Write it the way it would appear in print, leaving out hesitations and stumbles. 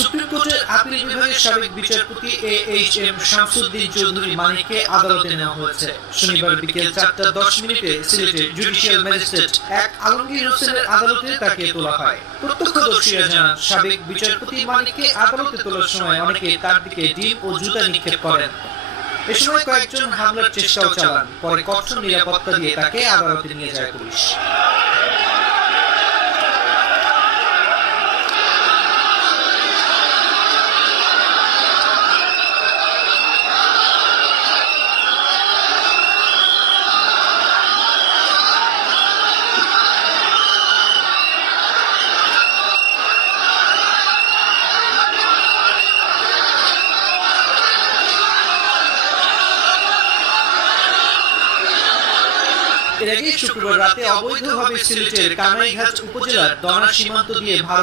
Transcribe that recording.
Supreme কোর্টের appeal বিভাগের সাবেক বিচারপতি এএইচএম শামসুদ্দিন চৌধুরী মানিককে আদালতে নেওয়া হয়েছে। শনিবার বিকেল 4:10 সিলেটের জুডিশিয়াল ম্যাজিস্ট্রেট এক আলমগীর হোসেনের আদালতে তাকে তোলা হয়। প্রত্যক্ষদর্শীরা জানান, সাবেক বিচারপতি মানিককে আদালতে তোলার সময় অনেকে তার দিকে ডিম ও জুতা নিক্ষেপ করেন। এ সময় কয়েকজন হামলার চেষ্টাও চালান। পরে কঠোর নিরাপত্তা দিয়ে তাকে আদালতে নিয়ে যায় পুলিশ। এর আগে শুক্রবার রাতে অবৈধভাবে সিলেটের কানাইঘাট উপজেলার দনা সীমান্ত দিয়ে ভারত